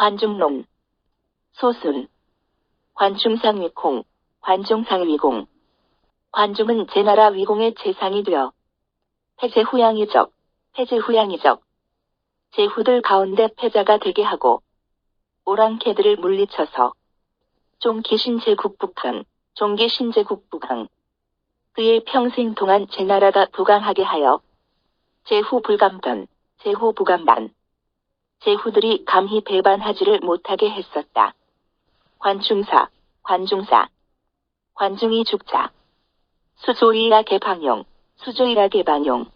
관중론, 소순, 관중상위콩, 관중상위공. 관중은 제나라 위공의 재상이 되어 패제후양이적, 패제후양이적. 제후들 가운데 패자가 되게 하고 오랑캐들을 물리쳐서 종기신제국부강, 종기신제국부강. 그의 평생 동안 제나라가 부강하게 하여 제후불감변, 제후부감반. 제후들이 감히 배반하지를 못하게 했었다. 관중사, 관중사. 관중이 죽자. 수조이라 개방용, 수조이라 개방용.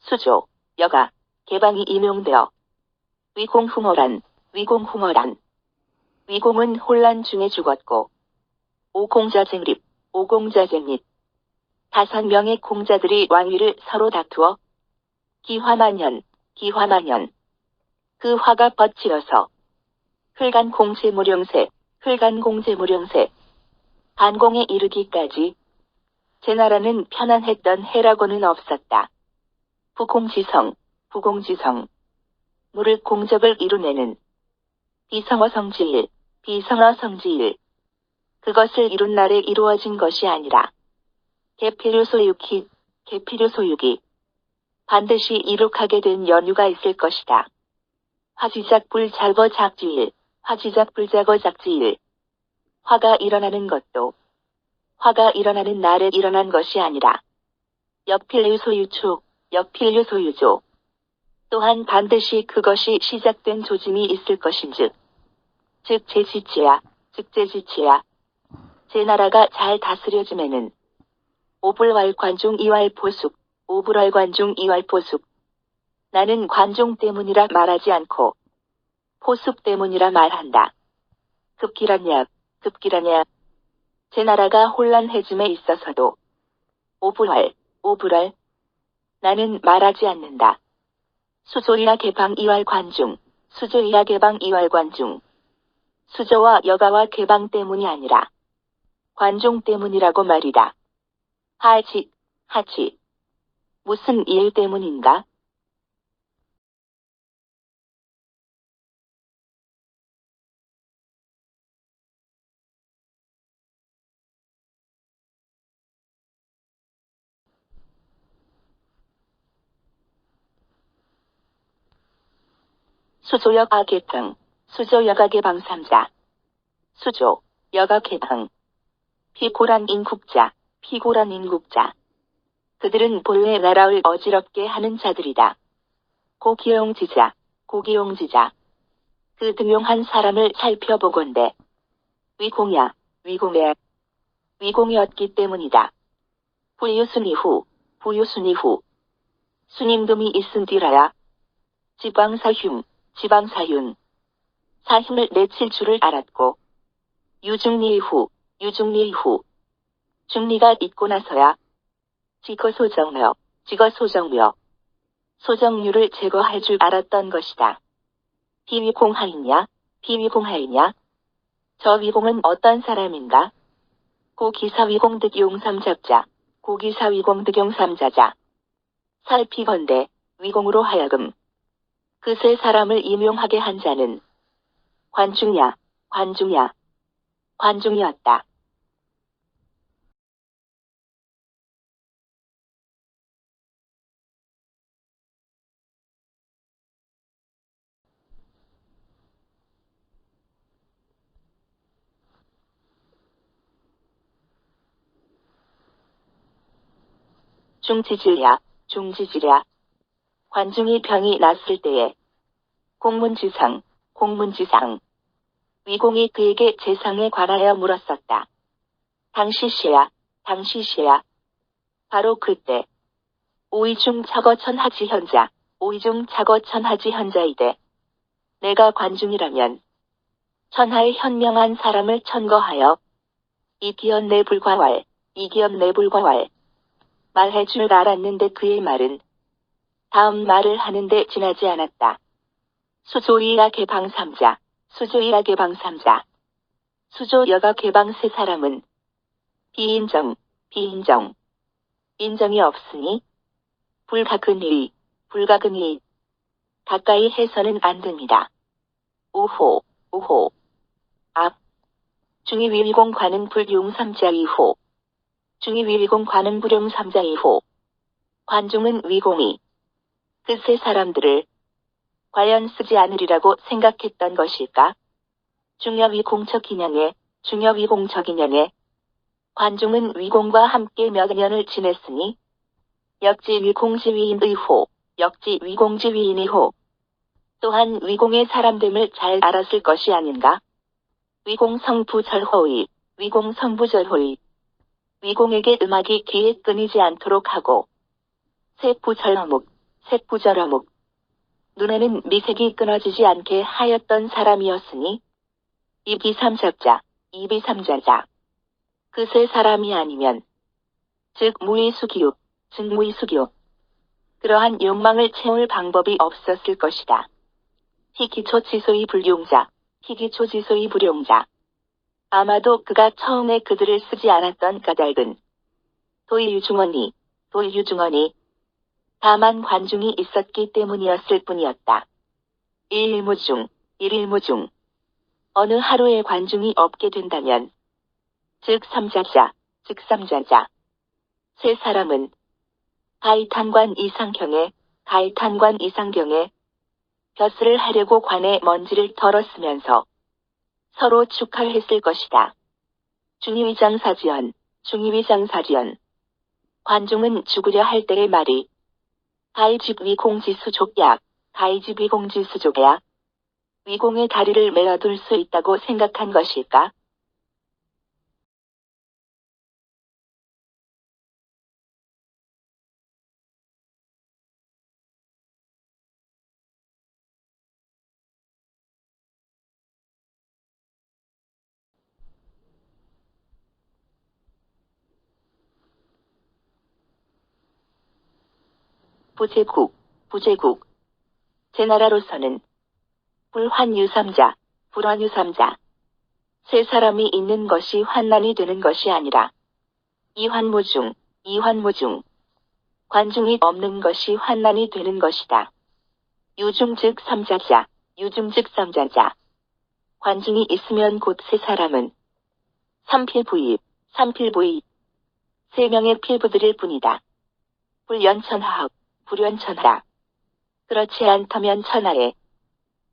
수조, 여가, 개방이 임용되어 위공흥어란, 위공흥어란. 위공은 혼란 중에 죽었고 오공자쟁립, 오공자쟁립. 5명의 공자들이 왕위를 서로 다투어 기화만년, 기화만년. 그 화가 뻗치어서 흘간공제무령세, 흘간공제무령세. 반공에 이르기까지 제나라는 편안했던 해라고는 없었다. 부공지성, 부공지성. 무를 공적을 이루내는 비성어성지일, 비성어성지일. 그것을 이룬 날에 이루어진 것이 아니라 개필요소유기, 개필요소유기. 반드시 이룩하게 된 연유가 있을 것이다. 화지작 불작어 작지일, 화지작 불작어 작지일. 화가 일어나는 것도 화가 일어나는 날에 일어난 것이 아니라 여필요소유초, 여필요소유조. 또한 반드시 그것이 시작된 조짐이 있을 것인즉 즉 제지치야, 즉 제지치야. 제나라가 잘 다스려짐에는 오불왈관중 이왈포숙, 오불왈관중 이왈포숙. 나는 관중 때문이라 말하지 않고 포숙 때문이라 말한다. 급기라냐, 급기라냐. 제나라가 혼란해짐에 있어서도 오불왈, 오불왈. 나는 말하지 않는다. 수조이야 개방 이왈관중, 수조이야 개방 이왈관중. 수조와 여가와 개방 때문이 아니라 관중 때문이라고 말이다. 하지, 하지. 무슨 일 때문인가? 수조여가 개방, 수조여가 개방 3자. 수조, 여가 개방. 피고란 인국자, 피고란 인국자. 그들은 본래 나라를 어지럽게 하는 자들이다. 고기용지자, 고기용지자. 그 등용한 사람을 살펴보건대 위공야, 위공야. 위공이었기 때문이다. 부유순이후, 부유순이후. 순임금이 있은 뒤라야. 지방사흉, 지방사흉. 사흉을 내칠 줄을 알았고 유중리후, 유중리후. 중리가 있고 나서야 직거소정묘, 직거소정묘. 소정류를 제거할 줄 알았던 것이다. 비위공하이냐, 비위공하이냐. 저 위공은 어떤 사람인가? 고기사위공득 용삼잡자, 고기사위공득 용삼자자. 살피건대 위공으로 하여금 그 세 사람을 임용하게 한 자는 관중야, 관중야, 관중이었다. 중지질야, 중지질야. 관중이 병이 났을 때에 공문지상, 공문지상. 위공이 그에게 재상에 관하여 물었었다. 당시시야, 당시시야. 바로 그때 오이중 차거천하지 현자, 오이중 차거천하지 현자이되 내가 관중이라면 천하의 현명한 사람을 천거하여 이기연 내불과왈, 이기연 내불과왈. 말할 줄 알았는데 그의 말은 다음 말을 하는데 지나지 않았다. 수조이야 개방 3자, 수조이야 개방 3자. 수조 여가 개방 3사람은 비인정, 비인정. 인정이 없으니 불가근의, 불가근의. 가까이 해서는 안 됩니다. 5호, 5호. 앞. 중위위공 관은 불용 3자 2호. 중위위공 관은 불용 3자 2호. 관중은 위공이 그 세 사람들을 과연 쓰지 않으리라고 생각했던 것일까? 중여위공적 인연에, 중여위공적 인연에 관중은 위공과 함께 몇 년을 지냈으니 역지위공지위인 의호, 역지위공지위인 의호. 또한 위공의 사람됨을 잘 알았을 것이 아닌가? 위공성부절호의, 위공성부절호의. 위공에게 음악이 귀에 끊이지 않도록 하고 세부절어묵, 세부절어묵. 눈에는 미색이 끊어지지 않게 하였던 사람이었으니 이비삼자자, 이비삼자자. 그 세 사람이 아니면 즉 무의수기육, 즉 무의수기육. 그러한 욕망을 채울 방법이 없었을 것이다. 희기초지소의 불용자, 희기초지소의 불용자. 아마도 그가 처음에 그들을 쓰지 않았던 까닭은 도의유중언이, 도의유중언이 다만 관중이 있었기 때문이었을 뿐이었다. 일일무중, 일일무중. 어느 하루에 관중이 없게 된다면 즉 삼자자, 즉 삼자자. 세 사람은 가이탄관 이상경에, 가이탄관 이상경에 벼슬을 하려고 관에 먼지를 덜었으면서 서로 축하했을 것이다. 중위위장사지연, 중위위장사지연. 관중은 죽으려 할 때의 말이 가이집 위공지수족약, 가이집 위공지수족약. 위공의 다리를 메어둘 수 있다고 생각한 것일까? 부제국, 부제국. 제 나라로서는 불환유삼자, 불환유삼자. 세 사람이 있는 것이 환난이 되는 것이 아니라 이환무중, 이환무중. 관중이 없는 것이 환난이 되는 것이다. 유중 즉 삼자자, 유중 즉 삼자자. 관중이 있으면 곧 세 사람은 삼필부입, 삼필부입. 세 명의 필부들일 뿐이다. 불연천하학, 불연천하. 그렇지 않다면 천하에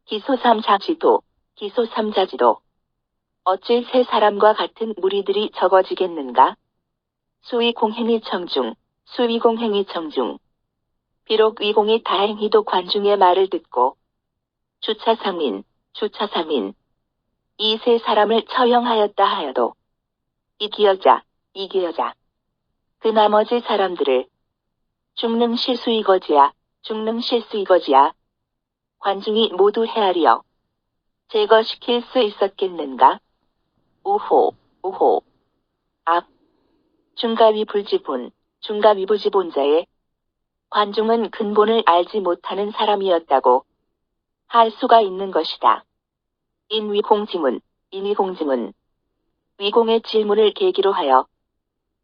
기소삼자지도, 기소삼자지도. 어찌 세 사람과 같은 무리들이 적어지겠는가? 수위공행이 청중, 수위공행이 청중. 비록 위공이 다행히도 관중의 말을 듣고 주차상민, 주차상민. 이 세 사람을 처형하였다 하여도 이기여자, 이기여자. 그 나머지 사람들을 죽는 실수이거지야, 죽는 실수이거지야. 관중이 모두 헤아려 제거시킬 수 있었겠는가? 5호, 5호. 앞. 중가위불지본, 중가위불지본자의 관중은 근본을 알지 못하는 사람이었다고 할 수가 있는 것이다. 인위공지문, 인위공지문. 위공의 질문을 계기로 하여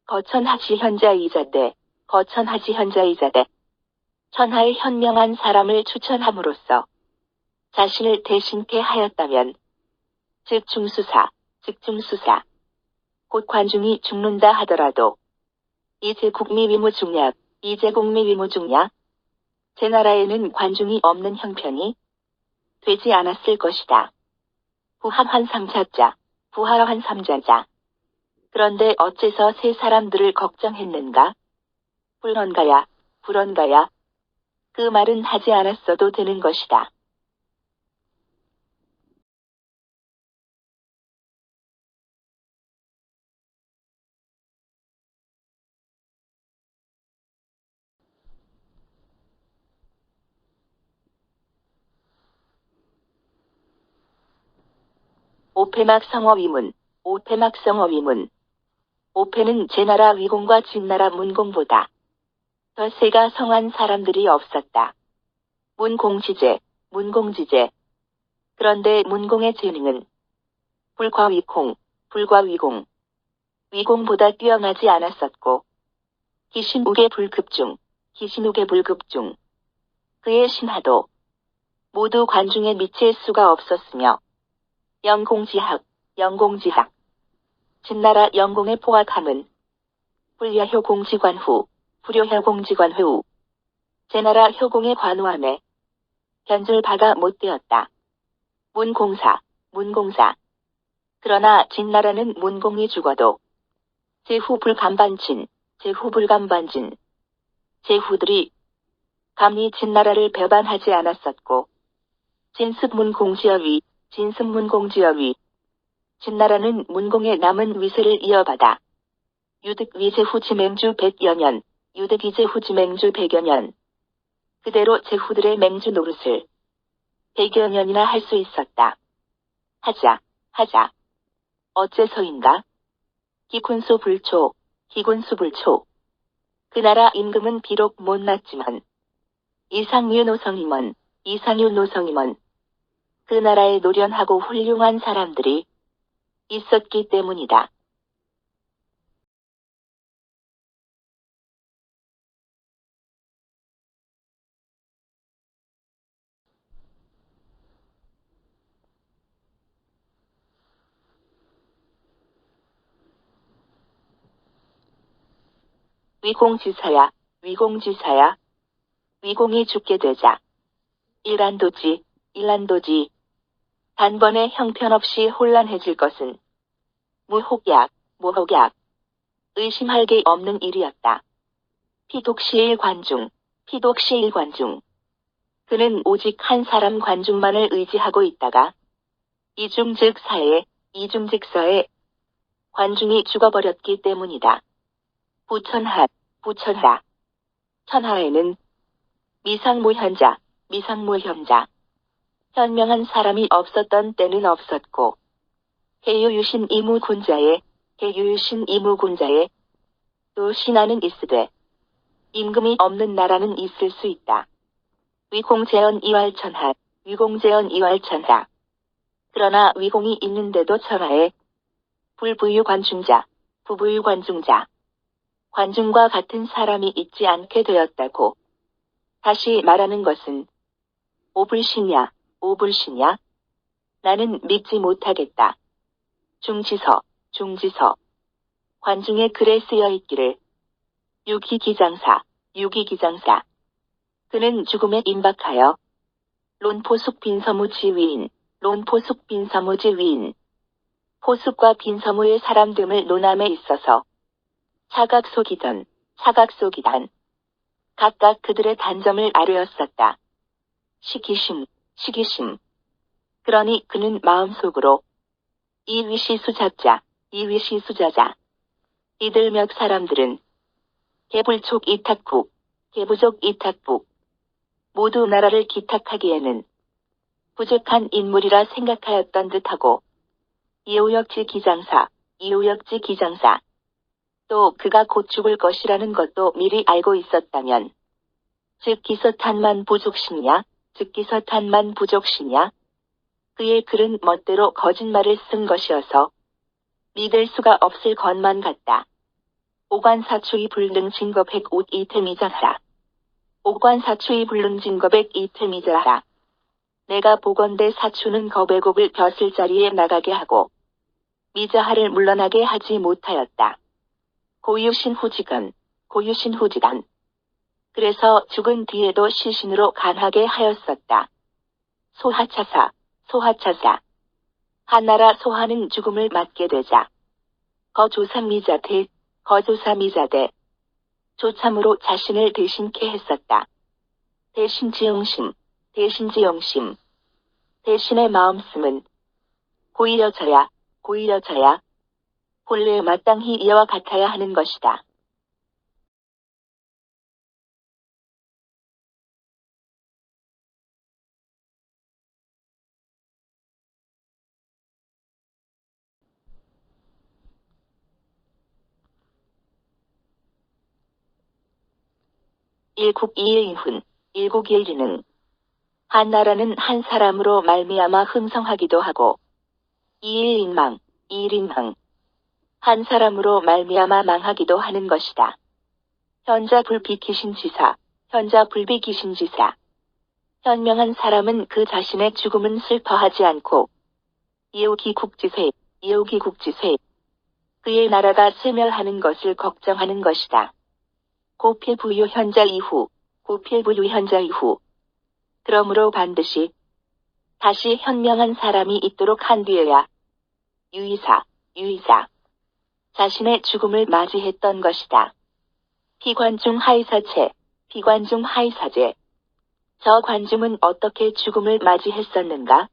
거천하지 현자이자대, 거천하지 현자이자대. 천하의 현명한 사람을 추천함으로써 자신을 대신케 하였다면 즉 중수사, 즉 중수사. 곧 관중이 죽는다 하더라도 이제 국미위무중약, 이제 국미위무중약. 제 나라에는 관중이 없는 형편이 되지 않았을 것이다. 부하환삼자자, 부하환삼자자. 그런데 어째서 세 사람들을 걱정했는가? 불언가야, 불언가야. 그 말은 하지 않았어도 되는 것이다. 오페막 성어위문, 오페막 성어위문. 오페는 제나라 위공과 진나라 문공보다 더 세가 성한 사람들이 없었다. 문공지제, 문공지제. 그런데 문공의 재능은 불과 위공, 불과 위공. 위공보다 뛰어나지 않았었고 기신욱의 불급중, 기신욱의 불급중. 그의 신하도 모두 관중에 미칠 수가 없었으며 영공지학, 진나라 영공의 포악함은 불야효 공지관후, 불효효 공지관후, 제나라 효공의 관우함에 견줄 바가 못 되었다. 문공사. 그러나 진나라는 문공이 죽어도 제후들이 감히 진나라를 배반하지 않았었고, 진습문공지어위, 진나라는 문공의 남은 위세를 이어받아 유득위제후 지맹주 100여 년, 그대로 제후들의 맹주 노릇을 100여 년이나 할 수 있었다. 하자. 어째서인가? 기군수 불초. 그 나라 임금은 비록 못났지만 이상유 노성임원, 그 나라에 노련하고 훌륭한 사람들이 있었기 때문이다. 위공지사야. 위공이 죽게 되자 일란도지, 단번에 형편없이 혼란해질 것은 무혹약, 의심할 게 없는 일이었다. 피독시일 관중. 그는 오직 한 사람 관중만을 의지하고 있다가 이중즉사에 관중이 죽어버렸기 때문이다. 천하에는 미상무현자, 현명한 사람이 없었던 때는 없었고, 해유유신 이무군자에, 또 신하는 있으되, 임금이 없는 나라는 있을 수 있다. 위공재언 이왈천하. 그러나 위공이 있는데도 천하에 부부유관중자, 관중과 같은 사람이 있지 않게 되었다고. 다시 말하는 것은 오불신야. 나는 믿지 못하겠다. 중지서. 관중에 글에 쓰여 있기를 유기기장사. 그는 죽음에 임박하여 론포숙 빈서무지 위인. 포숙과 빈서무의 사람됨을 논함에 있어서 차각속이던 각각 그들의 단점을 아뢰었었다. 시기심. 그러니 그는 마음속으로 이위시수자자. 이들 몇 사람들은 개부족 이탁북 모두 나라를 기탁하기에는 부족한 인물이라 생각하였던 듯하고, 이우역지 기장사, 또 그가 곧 죽을 것이라는 것도 미리 알고 있었다면, 즉 기서탄만 부족시냐? 그의 글은 멋대로 거짓말을 쓴 것이어서 믿을 수가 없을 것만 같다. 오관사추이 불능 진거백 옷 이틀미자하라. 내가 보건대 사추는 거백옥을 벼슬 자리에 나가게 하고 미자하를 물러나게 하지 못하였다. 고유신 후지간. 그래서 죽은 뒤에도 시신으로 간하게 하였었다. 소하차사. 한나라 소하는 죽음을 맞게 되자 거조사미자대 조참으로 자신을 대신케 했었다. 대신지용심. 대신의 마음씀은 고이려져야 본래 마땅히 이와 같아야 하는 것이다. 일국일인은 한나라는 한 사람으로 말미암아 흥성하기도 하고 이일인망, 한 사람으로 말미암아 망하기도 하는 것이다. 현자불비귀신지사. 현명한 사람은 그 자신의 죽음은 슬퍼하지 않고 이오기국지세, 그의 나라가 쇠멸하는 것을 걱정하는 것이다. 고필부유현자 이후. 그러므로 반드시 다시 현명한 사람이 있도록 한 뒤에야 유의사, 자신의 죽음을 맞이했던 것이다. 피관중 하이사제. 저 관중은 어떻게 죽음을 맞이했었는가?